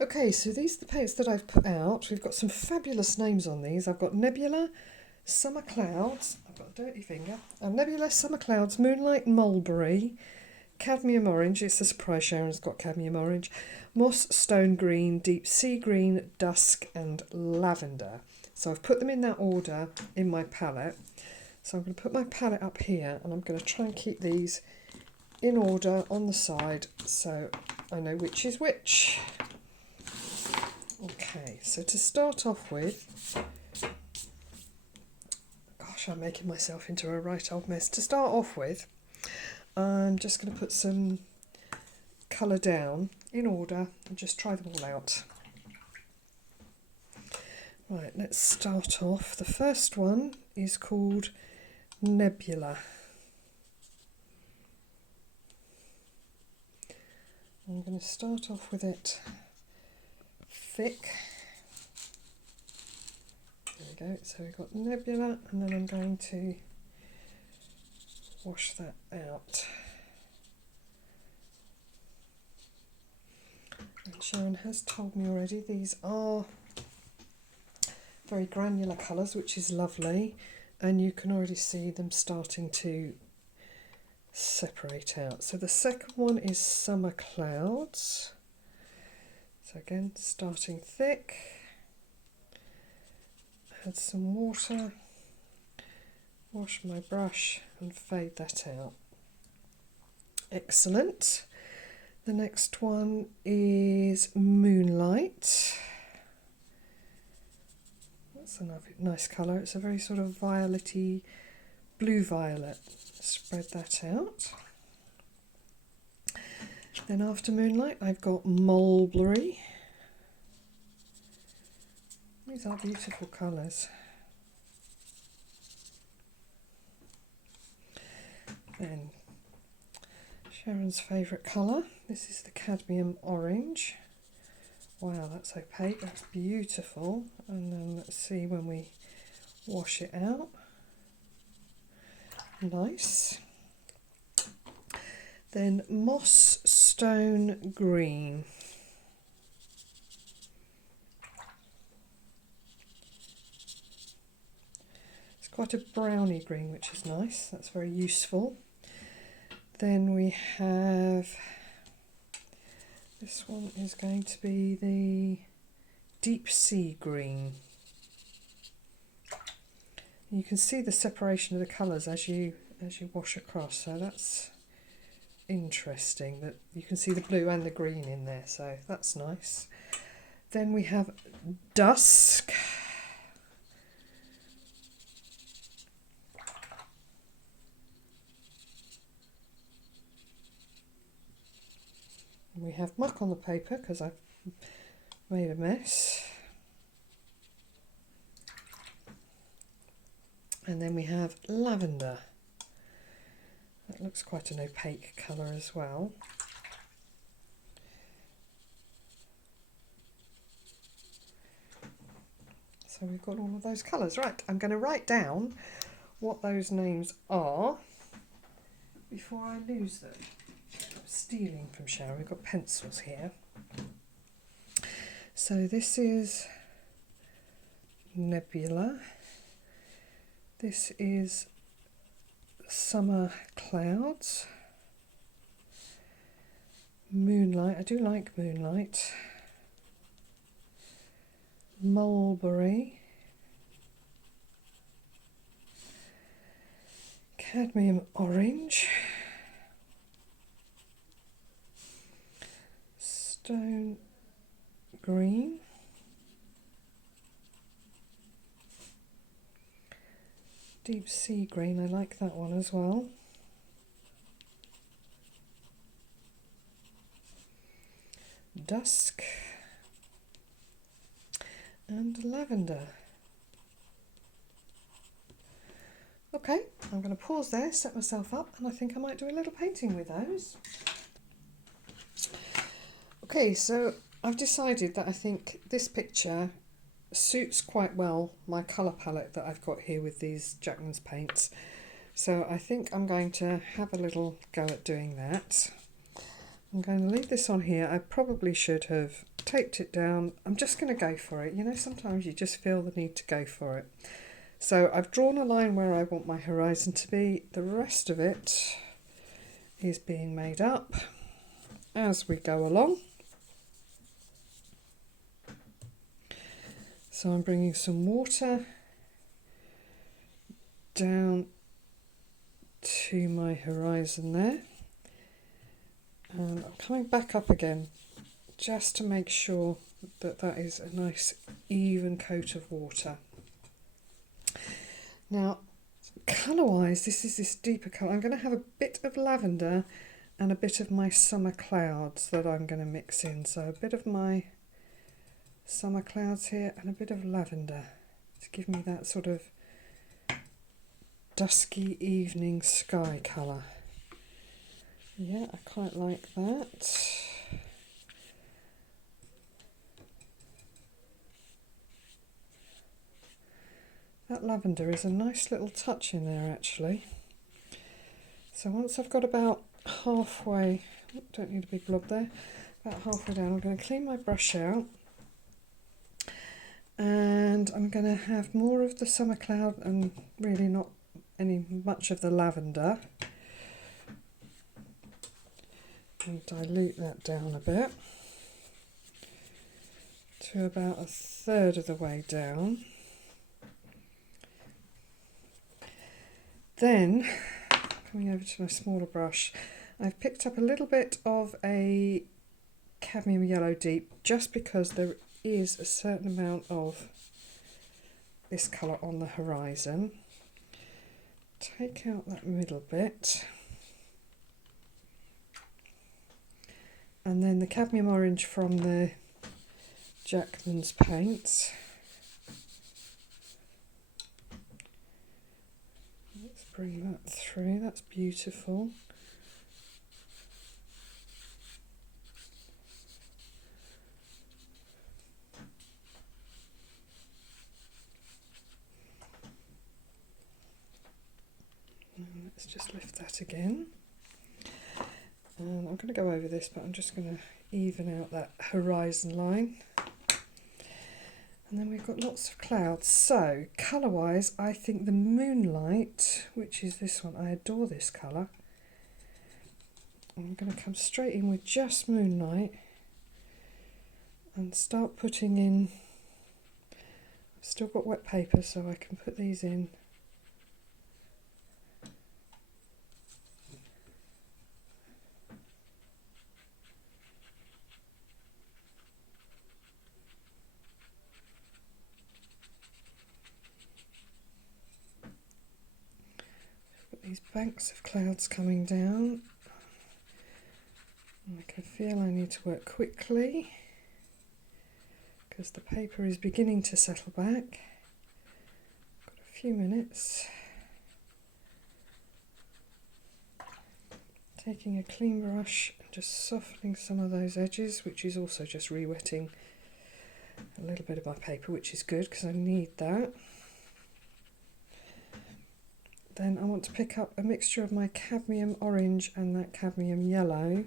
Okay, so these are the paints that I've put out. We've got some fabulous names on these. I've got Nebula, Summer Clouds, I've got a dirty finger, Nebula, Summer Clouds, Moonlight, Mulberry, Cadmium Orange, it's a surprise Sharon's got cadmium orange, Moss, Stone Green, Deep Sea Green, Dusk and Lavender. So I've put them in that order in my palette. So I'm going to put my palette up here and I'm going to try and keep these in order on the side so I know which is which. Okay, so to start off with, gosh, I'm making myself into a right old mess. To start off with, I'm just going to put some colour down in order and just try them all out. Right, let's start off. The first one is called Nebula. I'm going to start off with it thick. There we go. So we've got Nebula, and then I'm going to wash that out. And Sharon has told me already these are very granular colours, which is lovely, and you can already see them starting to separate out. So the second one is Summer Clouds. So again, starting thick, add some water, wash my brush and fade that out. Excellent. The next one is Moonlight. That's another nice colour. It's a very sort of violet-y, blue-violet. Spread that out. Then after Moonlight, I've got Mulberry. These are beautiful colours. Then Sharon's favourite colour. This is the cadmium orange. Wow, that's opaque. That's beautiful. And then let's see when we wash it out. Nice. Then Moss Stone Green. It's quite a browny green, which is nice. That's very useful. Then we have, this one is going to be the Deep Sea Green. You can see the separation of the colours as you wash across, so that's interesting that you can see the blue and the green in there, so that's nice. Then we have Dusk. And we have muck on the paper because I've made a mess. And then we have Lavender. That looks quite an opaque colour as well. So we've got all of those colours. Right, I'm going to write down what those names are before I lose them. I'm stealing from Sharon. We've got pencils here. So this is Nebula. This is Summer Clouds. Moonlight, I do like Moonlight. Mulberry. Cadmium Orange. Stone Green. Deep Sea Green, I like that one as well. Dusk and Lavender. Okay, I'm going to pause there, set myself up, and I think I might do a little painting with those. Okay, so I've decided that I think this picture suits quite well my colour palette that I've got here with these Jackman's paints. So I think I'm going to have a little go at doing that. I'm going to leave this on here. I probably should have taped it down. I'm just going to go for it. You know, sometimes you just feel the need to go for it. So I've drawn a line where I want my horizon to be. The rest of it is being made up as we go along. So I'm bringing some water down to my horizon there, and I'm coming back up again just to make sure that that is a nice even coat of water. Now, colour wise, this is this deeper colour. I'm going to have a bit of lavender and a bit of my summer clouds that I'm going to mix in. So a bit of my summer clouds here and a bit of lavender to give me that sort of dusky evening sky colour. Yeah, I quite like that. That lavender is a nice little touch in there actually. So once I've got about halfway, don't need a big blob there, about halfway down, I'm going to clean my brush out, and I'm going to have more of the summer cloud and really not much of the lavender, and dilute that down a bit to about a third of the way down. Then, coming over to my smaller brush, I've picked up a little bit of a cadmium yellow deep, just because there is a certain amount of this colour on the horizon. Take out that middle bit, and then the cadmium orange from the Jackman's paints. Let's bring that through, that's beautiful. Let's just lift that again. And I'm going to go over this, but I'm just going to even out that horizon line. And then we've got lots of clouds. So, colour-wise, I think the Moonlight, which is this one, I adore this colour. I'm going to come straight in with just Moonlight and start putting in. I've still got wet paper, so I can put these in. These banks of clouds coming down. I can feel I need to work quickly because the paper is beginning to settle back. Got a few minutes. Taking a clean brush and just softening some of those edges, which is also just re-wetting a little bit of my paper, which is good because I need that. Then I want to pick up a mixture of my cadmium orange and that cadmium yellow,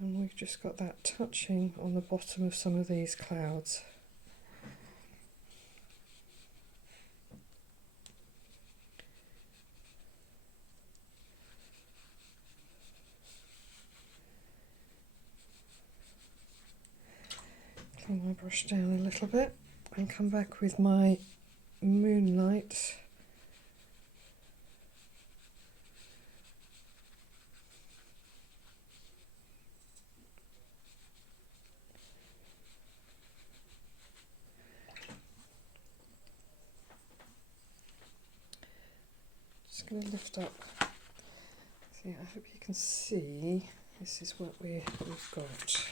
and we've just got that touching on the bottom of some of these clouds. Clean my brush down a little bit and come back with my Moonlight. Just going to lift up. See, I hope you can see. This is what we've got.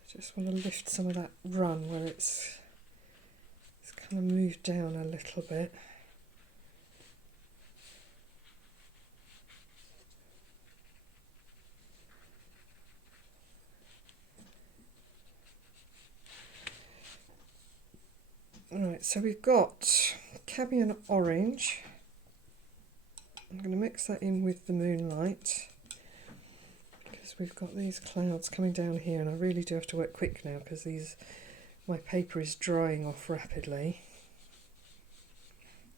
I just want to lift some of that run where it's kind of moved down a little bit. Right, so we've got cadmium orange. I'm going to mix that in with the Moonlight because we've got these clouds coming down here, and I really do have to work quick now because my paper is drying off rapidly.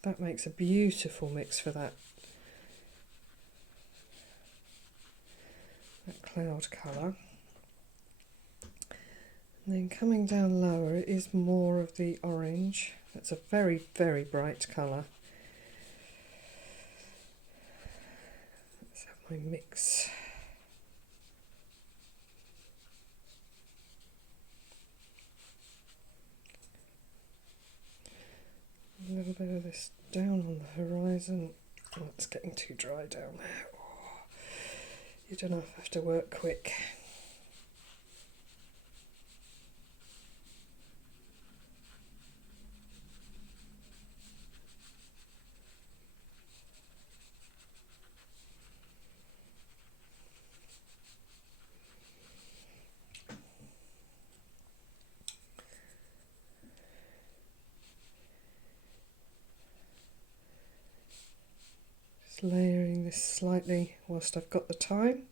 That makes a beautiful mix for that cloud colour. And then coming down lower, it is more of the orange. That's a very, very bright colour. Let's have my mix. A little bit of this down on the horizon. Oh, it's getting too dry down there. Oh, you don't have to work quick. Layering this slightly whilst I've got the time.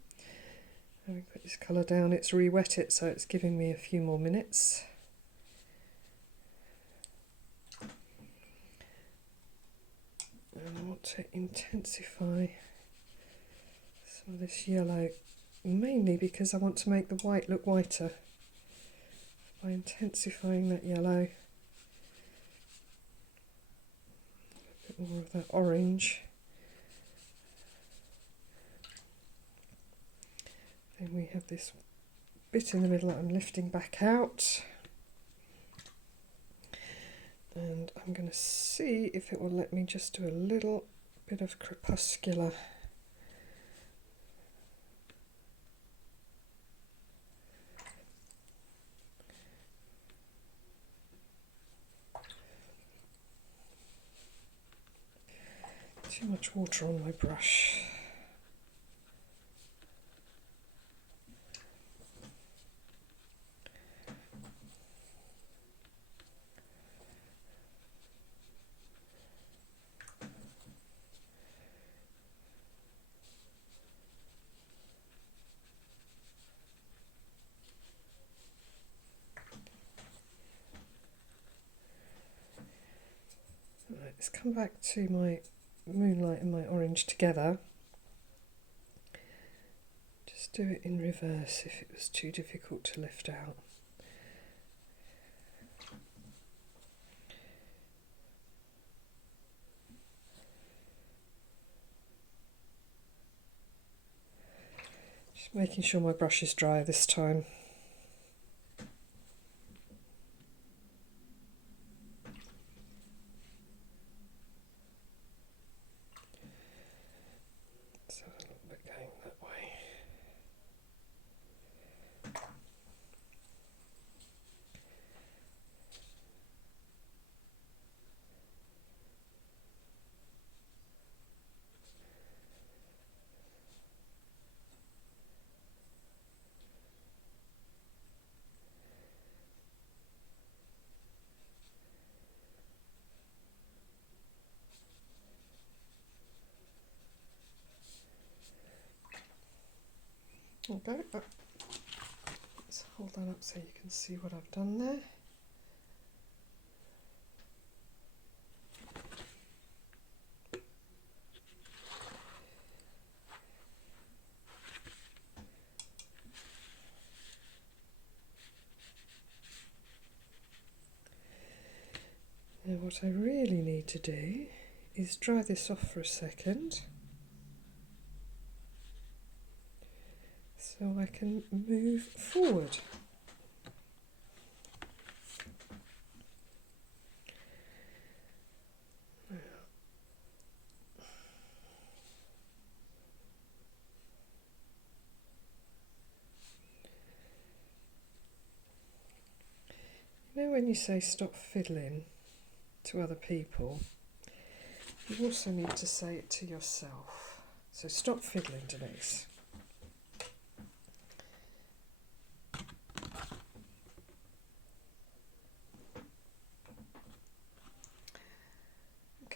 Having put this colour down, it's re-wet it, so it's giving me a few more minutes. And I want to intensify some of this yellow, mainly because I want to make the white look whiter. By intensifying that yellow, a bit more of that orange. Then we have this bit in the middle that I'm lifting back out, and I'm going to see if it will let me just do a little bit of crepuscular. Too much water on my brush. Right, let's come back to my Moonlight and my orange together. Just do it in reverse if it was too difficult to lift out. Just making sure my brush is dry this time. Okay, let's hold that up so you can see what I've done there. Now what I really need to do is dry this off for a second, so I can move forward. You know when you say stop fiddling to other people, you also need to say it to yourself. So stop fiddling, Denise.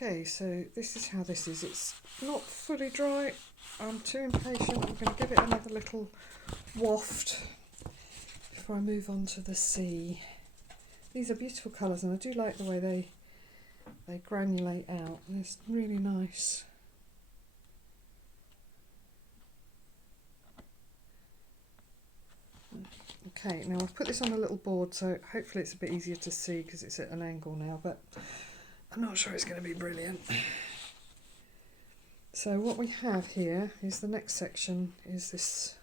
Okay, so this is how this is. It's not fully dry, I'm too impatient. I'm going to give it another little waft before I move on to the sea. These are beautiful colours, and I do like the way they granulate out. It's really nice. Okay, now I've put this on a little board, so hopefully it's a bit easier to see because it's at an angle now, but I'm not sure it's going to be brilliant. So what we have here is the next section is this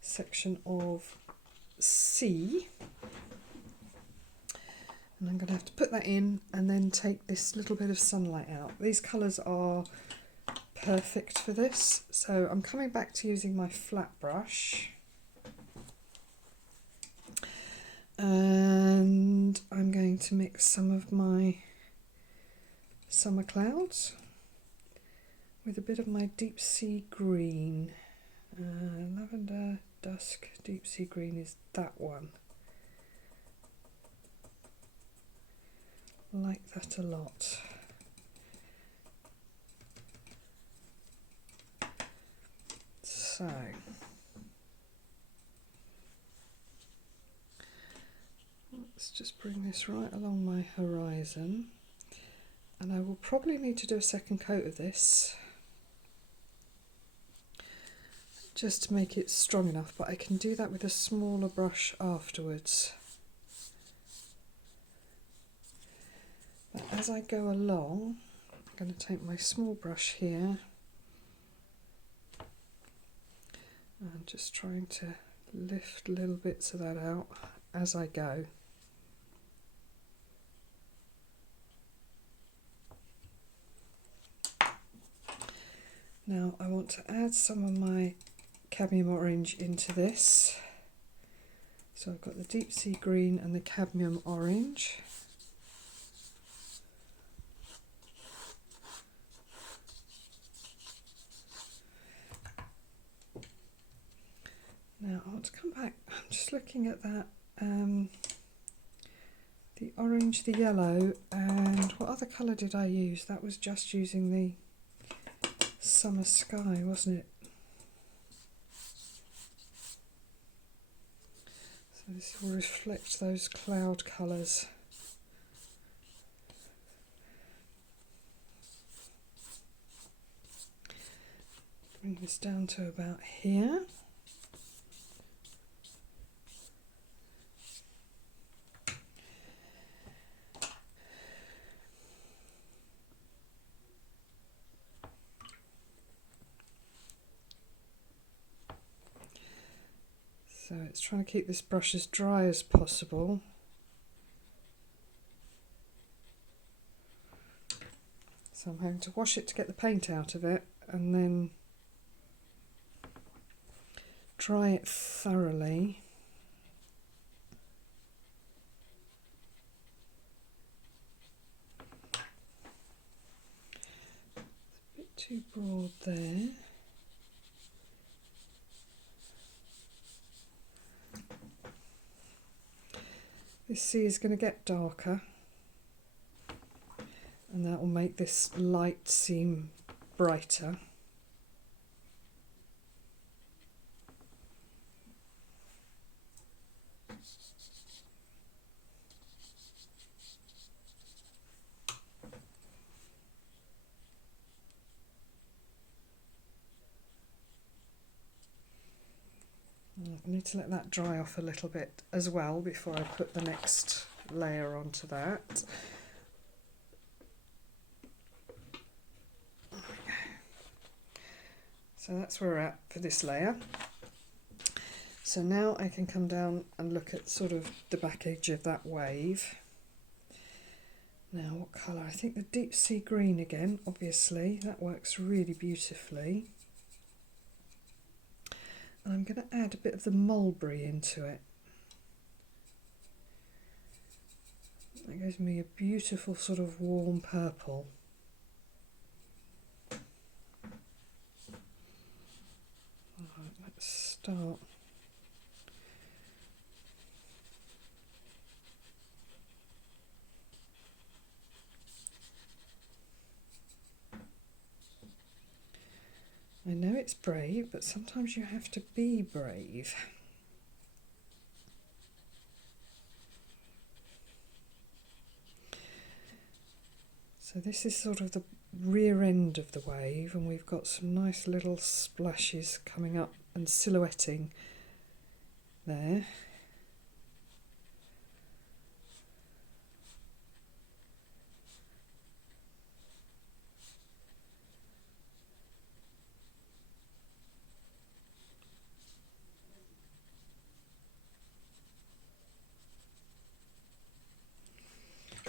section of sea. And I'm going to have to put that in and then take this little bit of sunlight out. These colours are perfect for this. So I'm coming back to using my flat brush. And I'm going to mix some of my summer clouds with a bit of my deep sea green. Lavender, dusk, deep sea green is that one. Like that a lot. So let's just bring this right along my horizon, and I will probably need to do a second coat of this just to make it strong enough, but I can do that with a smaller brush afterwards. But as I go along, I'm going to take my small brush here and just trying to lift little bits of that out as I go. Now I want to add some of my cadmium orange into this. So I've got the deep sea green and the cadmium orange. Now I want to come back, I'm just looking at that, the orange, the yellow, and what other colour did I use? That was just using the summer sky, wasn't it? So this will reflect those cloud colours. Bring this down to about here. So it's trying to keep this brush as dry as possible. So I'm having to wash it to get the paint out of it and then dry it thoroughly. It's a bit too broad there. This sea is going to get darker, and that will make this light seem brighter. I need to let that dry off a little bit as well before I put the next layer onto that. So that's where we're at for this layer. So now I can come down and look at sort of the back edge of that wave. Now what colour? I think the deep sea green again, obviously, that works really beautifully. And I'm going to add a bit of the mulberry into it. That gives me a beautiful sort of warm purple. Alright, let's start. I know It's brave, but sometimes you have to be brave. So this is sort of the rear end of the wave, and we've got some nice little splashes coming up and silhouetting there.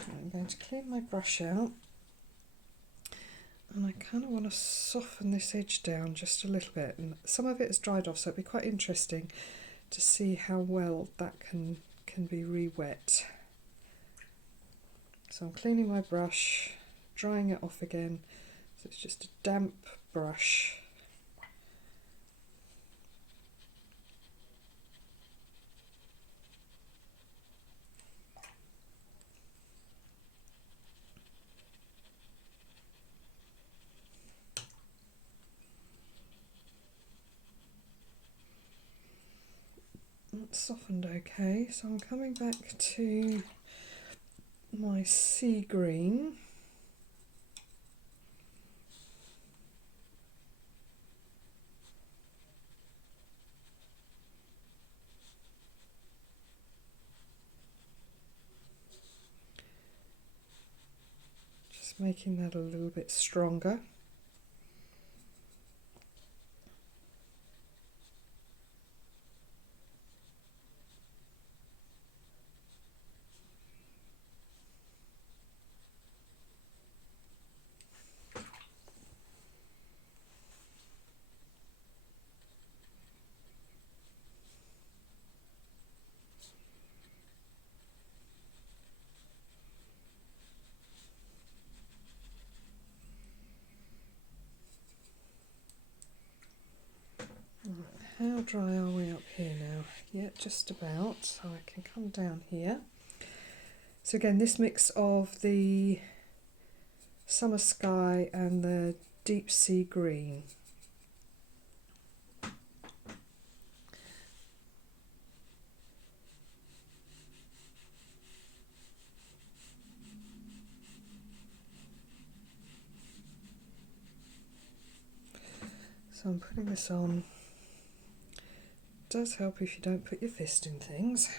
I'm going to clean my brush out, and I kind of want to soften this edge down just a little bit, and some of it has dried off, so it'd be quite interesting to see how well that can be re-wet. So I'm cleaning my brush, drying it off again, so it's just a damp brush. That's softened okay, so I'm coming back to my sea green. Just making that a little bit stronger. How dry are we up here now? Yeah, just about, so I can come down here. So again, this mix of the summer sky and the deep sea green. So I'm putting this on. It does help if you don't put your fist in things.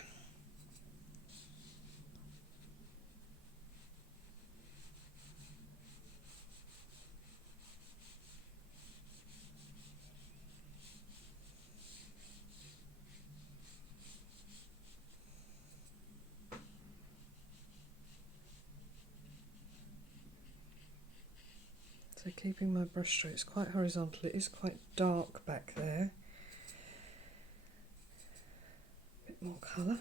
So keeping my brush strokes quite horizontal, it is quite dark back there. A bit more colour.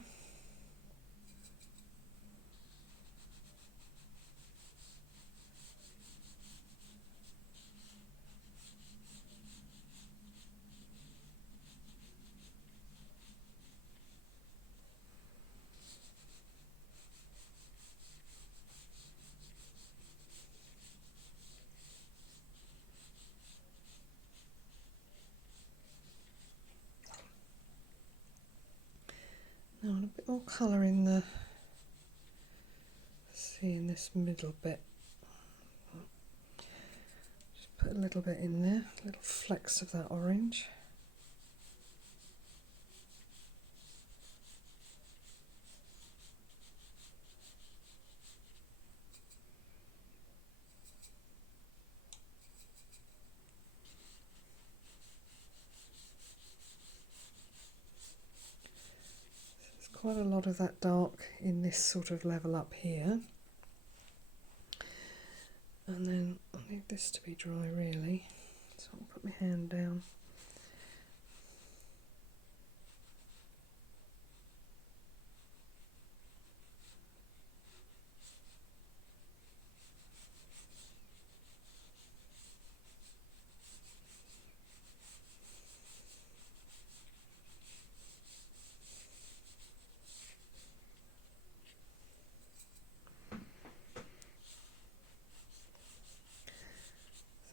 Now I want a bit more colour in the sea in this middle bit. Just put a little bit in there, little flecks of that orange. Quite a lot of that dark in this sort of level up here, and then I need this to be dry really, so I'll put my hand down.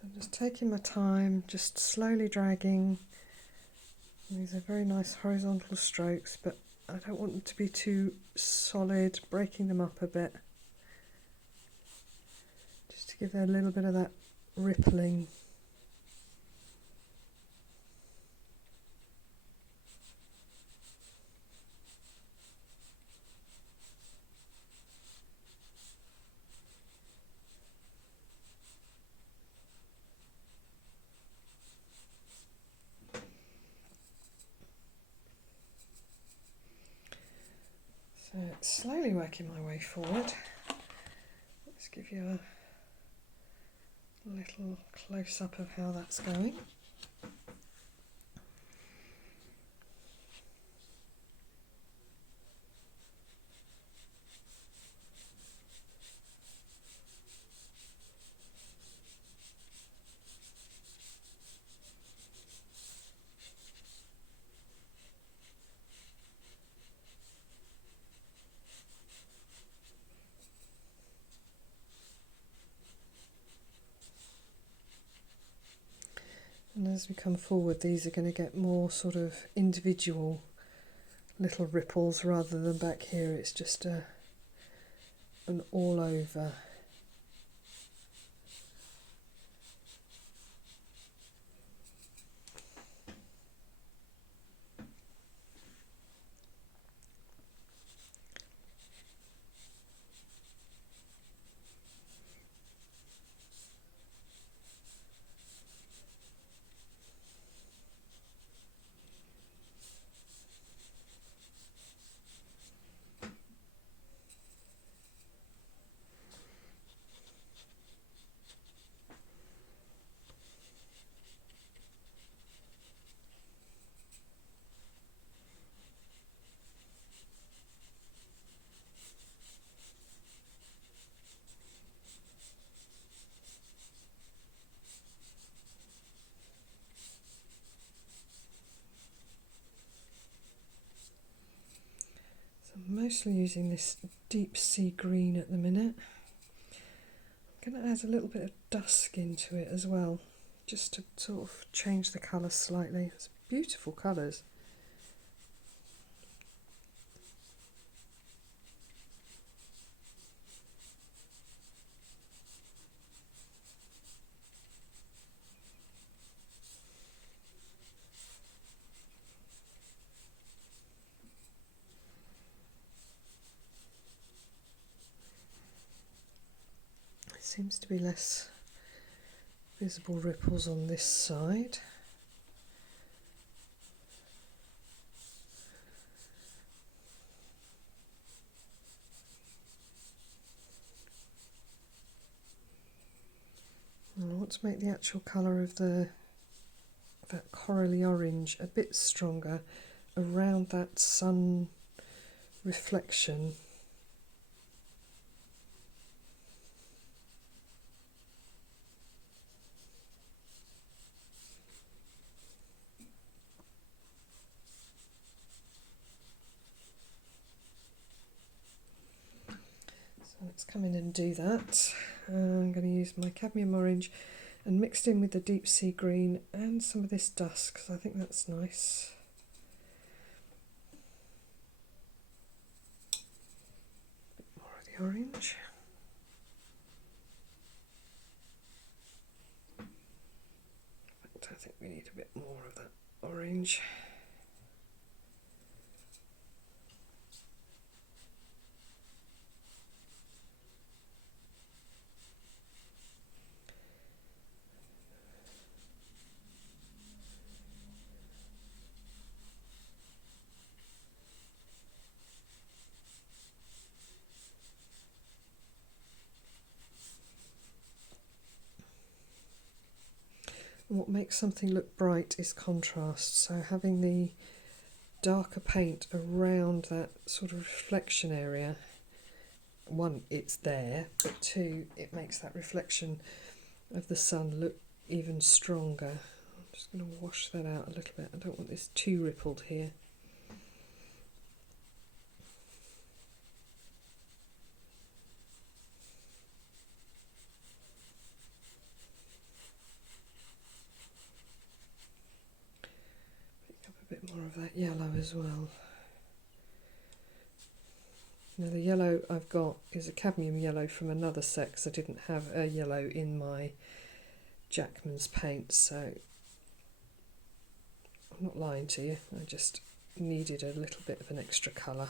So I'm just taking my time, just slowly dragging. These are very nice horizontal strokes, but I don't want them to be too solid, breaking them up a bit. Just to give it a little bit of that rippling. So slowly working my way forward. Let's give you a little close-up of how that's going. And as we come forward, these are going to get more sort of individual little ripples rather than back here. It's just an all over. I'm mostly using this deep sea green at the minute. I'm going to add a little bit of dusk into it as well, just to sort of change the colour slightly. It's beautiful colours. Seems to be less visible ripples on this side. And I want to make the actual colour of that corally orange a bit stronger around that sun reflection. Let's come in and do that. I'm going to use my cadmium orange and mixed in with the deep sea green and some of this dusk, because I think that's nice. A bit more of the orange. In fact, I think we need a bit more of that orange. And what makes something look bright is contrast, so having the darker paint around that sort of reflection area, one, it's there, but two, it makes that reflection of the sun look even stronger. I'm just going to wash that out a little bit. I don't want this too rippled here. more of that yellow as well. Now the yellow I've got is a cadmium yellow from another set because I didn't have a yellow in my Jackman's paints, so I'm not lying to you, I just needed a little bit of an extra colour.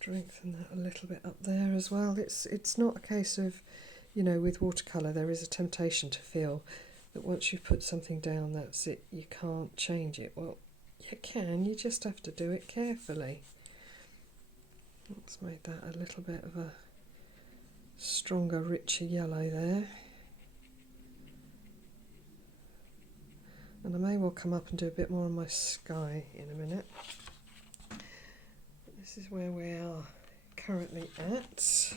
Strengthen that a little bit up there as well. It's not a case of, you know, with watercolour there is a temptation to feel that once you've put something down that's it, you can't change it. Well, you can, you just have to do it carefully. Let's make that a little bit of a stronger, richer yellow there. And I may well come up and do a bit more on my sky in a minute. This is where we are currently at.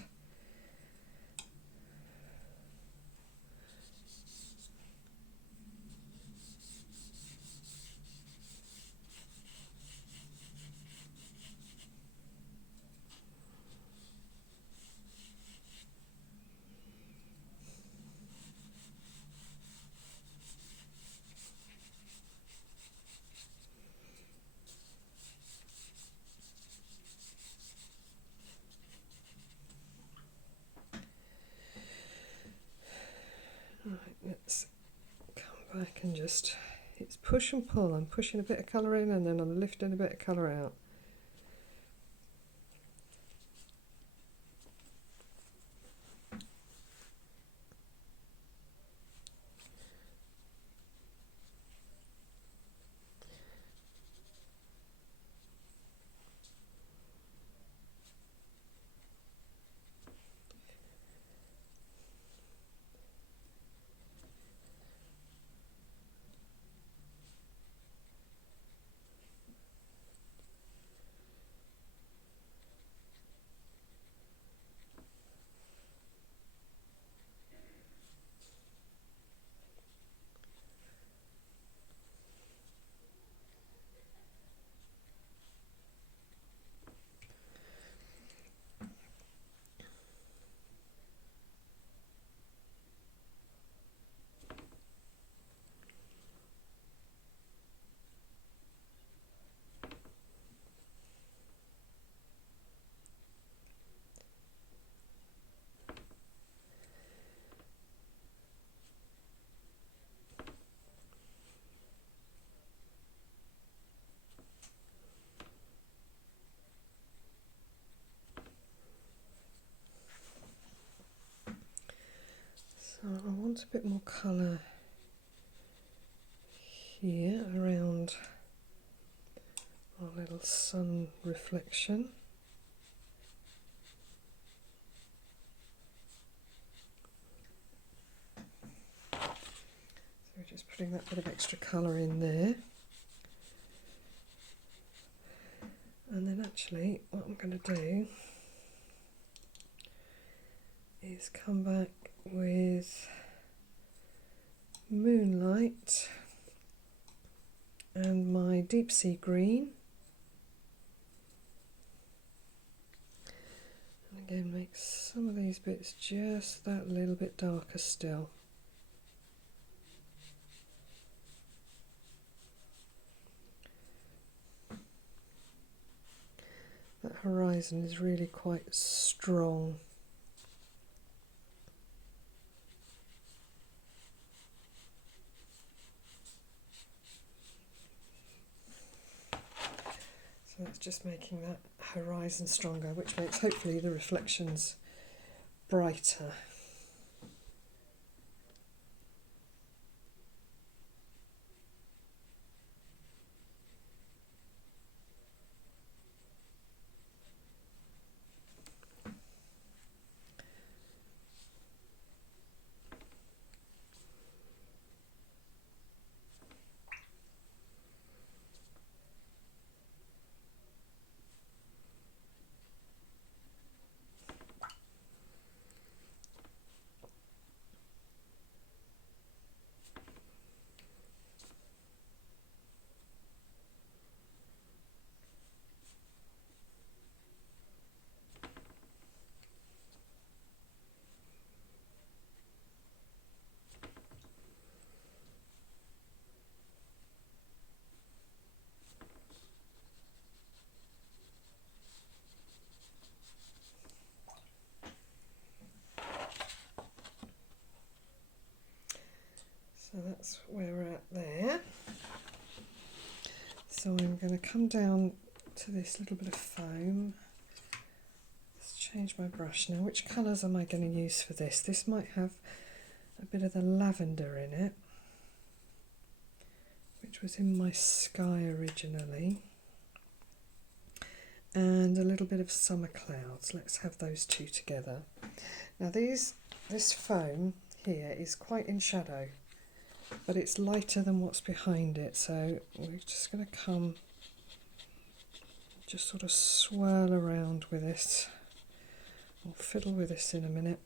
Right, let's come back and just, it's push and pull. I'm pushing a bit of colour in and then I'm lifting a bit of colour out. So I want a bit more colour here around our little sun reflection. So we're just putting that bit of extra colour in there. And then actually what I'm going to do is come back with Moonlight and my deep sea green, and again make some of these bits just that little bit darker still. That horizon is really quite strong. So that's just making that horizon stronger, which makes hopefully the reflections brighter. that's where we're at there. So I'm going to come down to this little bit of foam. Let's change my brush now. Which colours am I going to use for this? This might have a bit of the lavender in it, which was in my sky originally, and a little bit of summer clouds. Let's have those two together. Now this foam here is quite in shadow, but it's lighter than what's behind it, so we're just going to come, just sort of swirl around with it. I'll fiddle with this in a minute.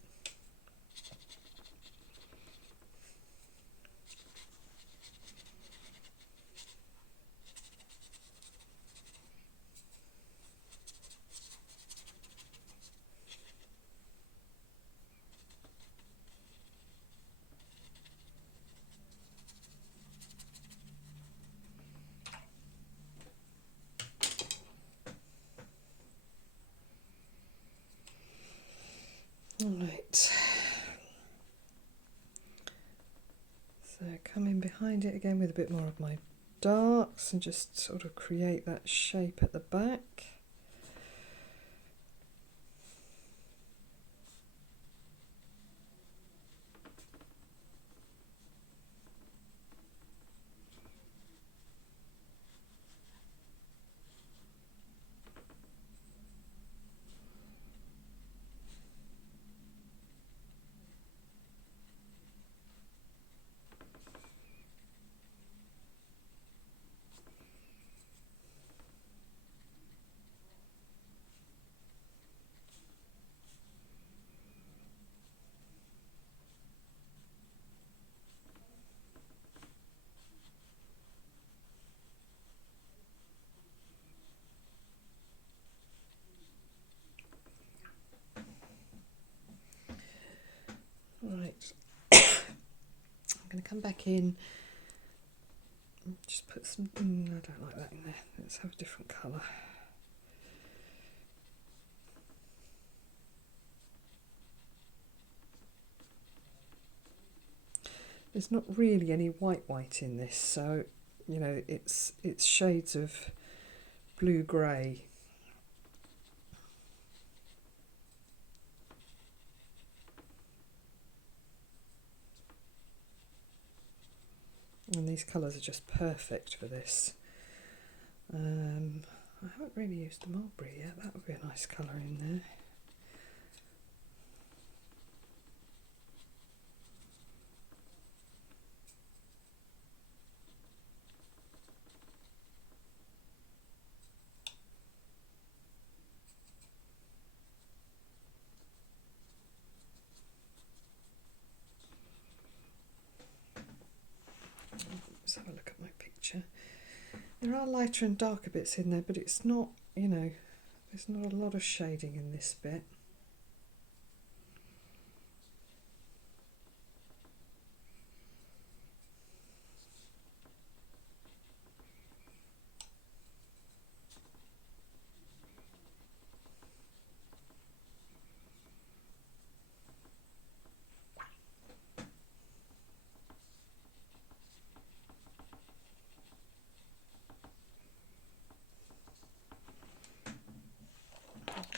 Right, so come in behind it again with a bit more of my darks and just sort of create that shape at the back. Right, I'm going to come back in and just put some, I don't like that in there, let's have a different colour. There's not really any white in this, so you know it's shades of blue-grey. And these colours are just perfect for this. I haven't really used the mulberry yet, that would be a nice colour in there. Let's have a look at my picture. There are lighter and darker bits in there, but it's not, you know, there's not a lot of shading in this bit.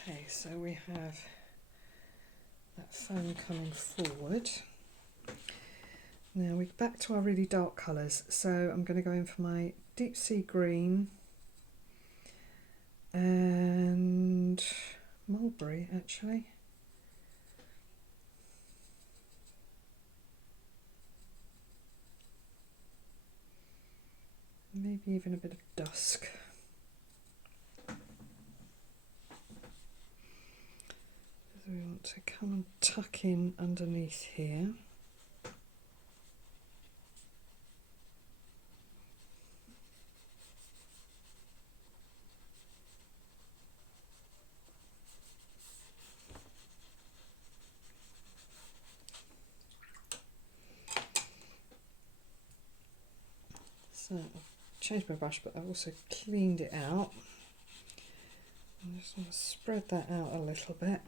Okay, so we have that foam coming forward. Now we're back to our really dark colours, so I'm going to go in for my deep sea green and mulberry actually. Maybe even a bit of dusk. So we want to come and tuck in underneath here. So I've changed my brush, but I've also cleaned it out. I just want to spread that out a little bit.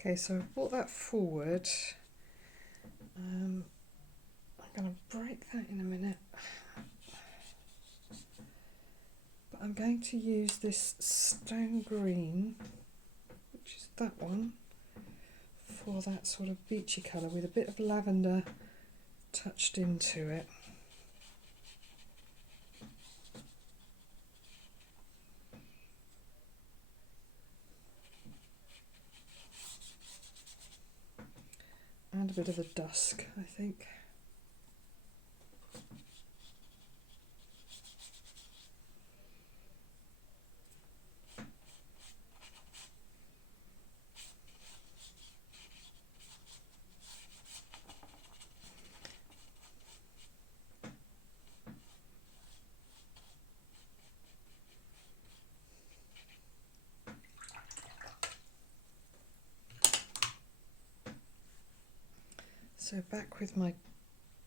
Okay, so I've brought that forward. I'm going to break that in a minute. But I'm going to use this stone green, which is that one, for that sort of beachy colour with a bit of lavender touched into it. And a bit of a dusk, I think. So back with my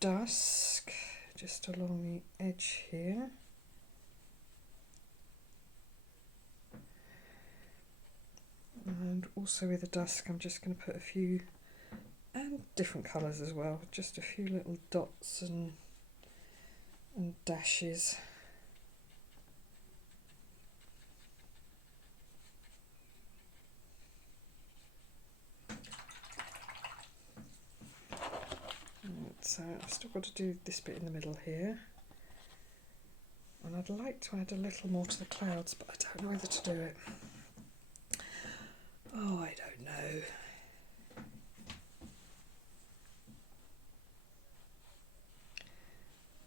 dusk, just along the edge here. And also with the dusk, I'm just going to put a few, and different colours as well, just a few little dots and dashes. So I've still got to do this bit in the middle here, and I'd like to add a little more to the clouds, but I don't know whether to do it. Oh, I don't know.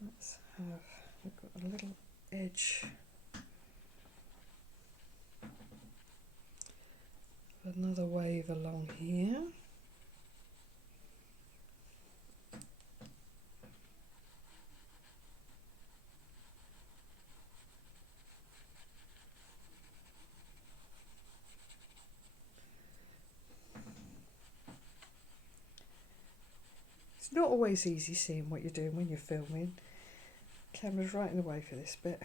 Let's have, we've got a little edge, another wave along here. It's not always easy seeing what you're doing when you're filming. Camera's right in the way for this bit.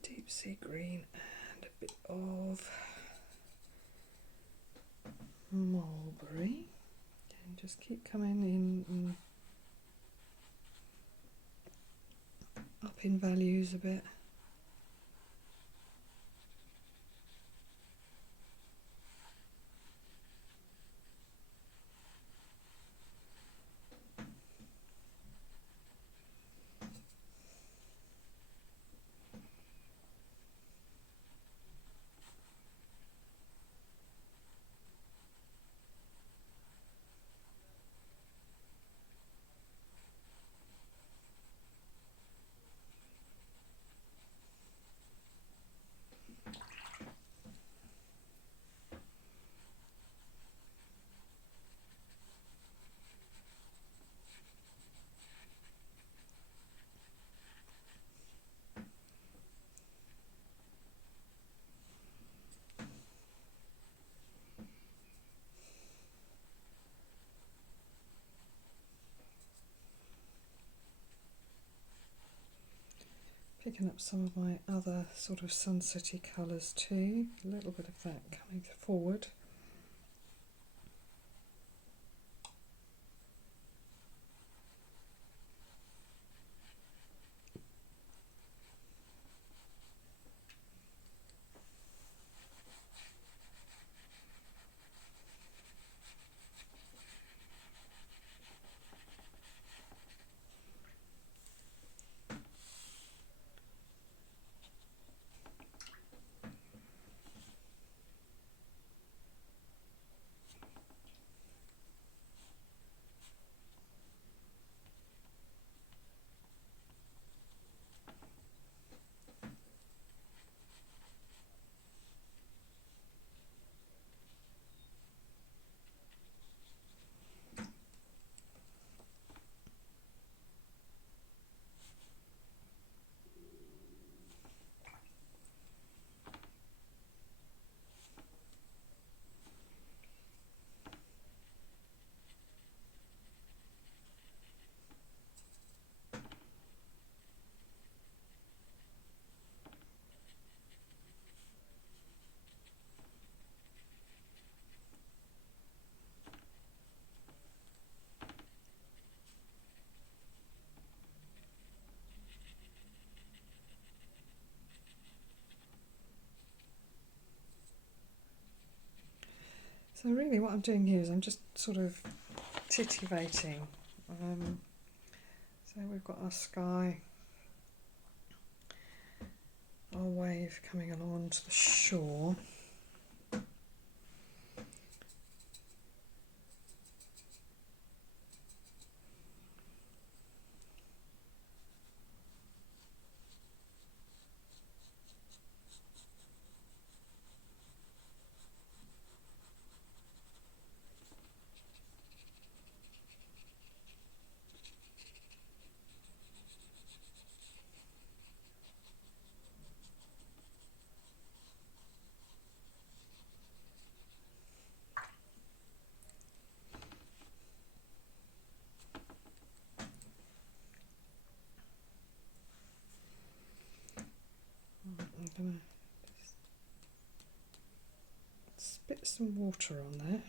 Deep sea green and a bit of mulberry. And just keep coming in and up in values a bit. Picking up some of my other sort of sunsetty colours too, a little bit of that coming forward. So really what I'm doing here is I'm just sort of titivating. So we've got our sky, our wave coming along to the shore. I'm going to spit some water on there.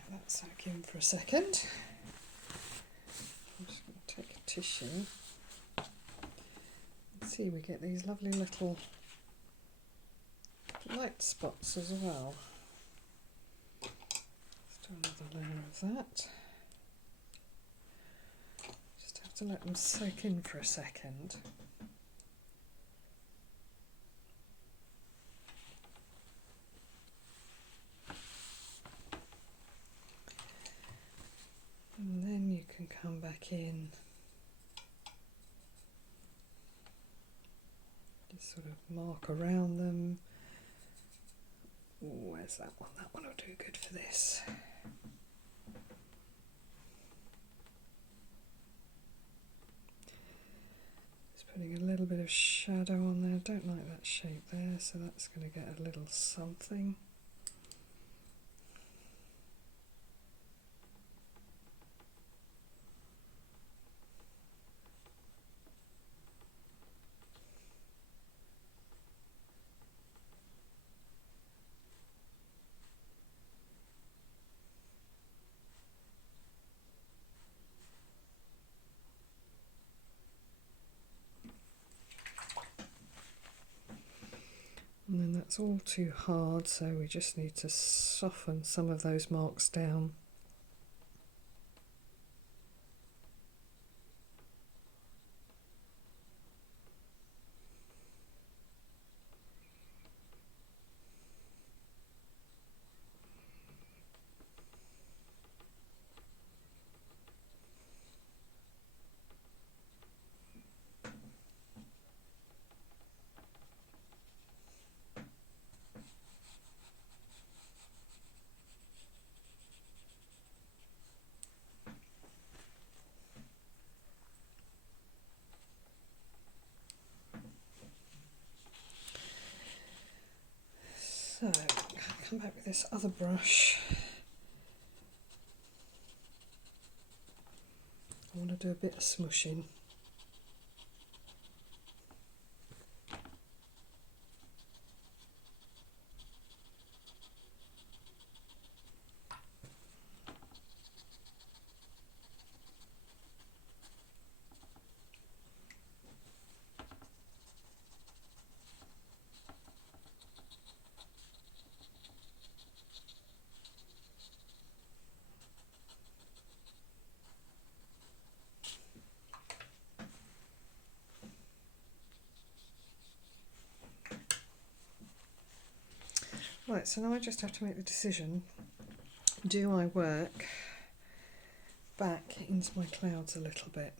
Let that soak in for a second. I'm just going to take a tissue. See, we get these lovely little light spots as well. Let's do another layer of that. Just have to let them soak in for a second. And then you can come back in, just sort of mark around them. Ooh, where's that one? That one will do good for this. Just putting a little bit of shadow on there. Don't like that shape there, so that's going to get a little something. And then that's all too hard, so we just need to soften some of those marks down. So, I'll come back with this other brush. I want to do a bit of smushing. Right, so now I just have to make the decision, do I work back into my clouds a little bit?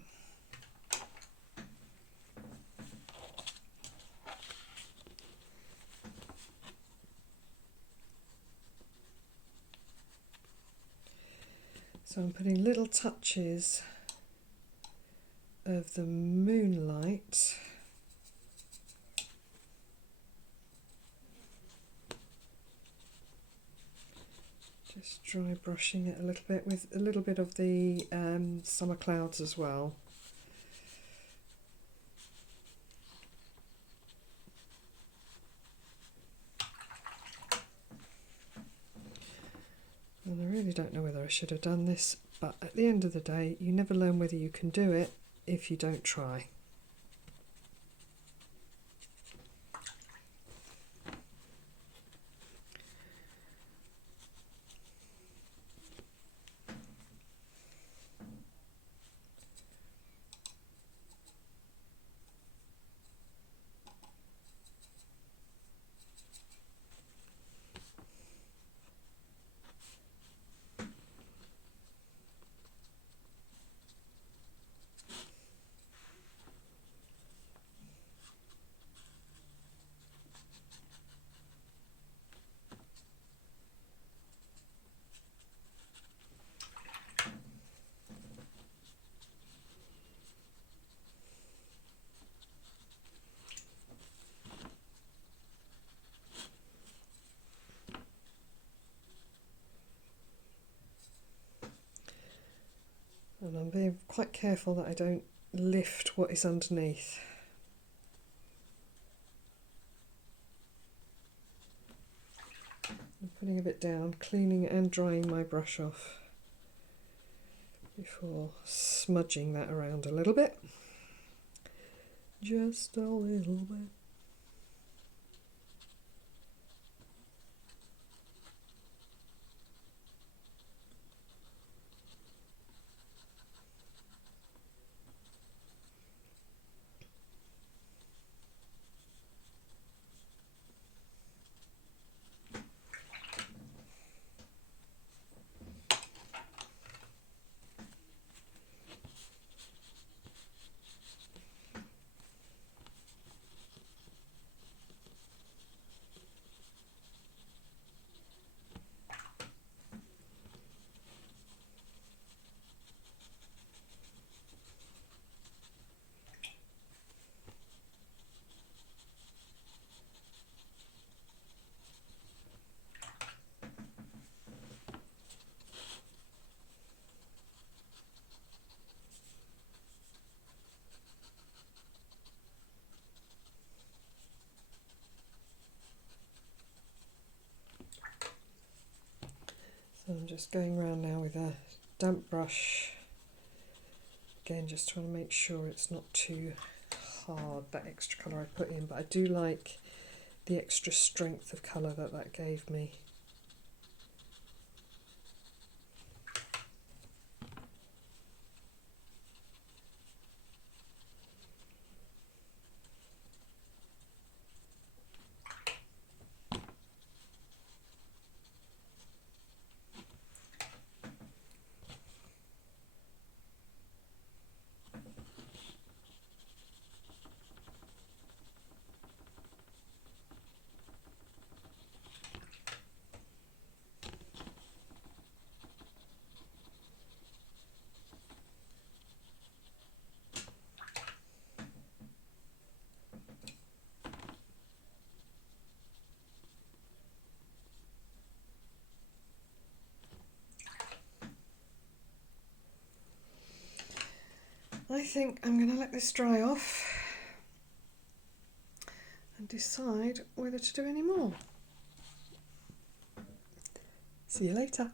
So I'm putting little touches of the Moonlight just dry brushing it a little bit with a little bit of the summer clouds as well. And I really don't know whether I should have done this, but at the end of the day, you never learn whether you can do it if you don't try. be quite careful that I don't lift what is underneath. I'm putting a bit down, cleaning and drying my brush off before smudging that around a little bit. Just a little bit. So I'm just going around now with a damp brush, again just trying to make sure it's not too hard, that extra colour I put in, but I do like the extra strength of colour that that gave me. I think I'm going to let this dry off and decide whether to do any more. See you later.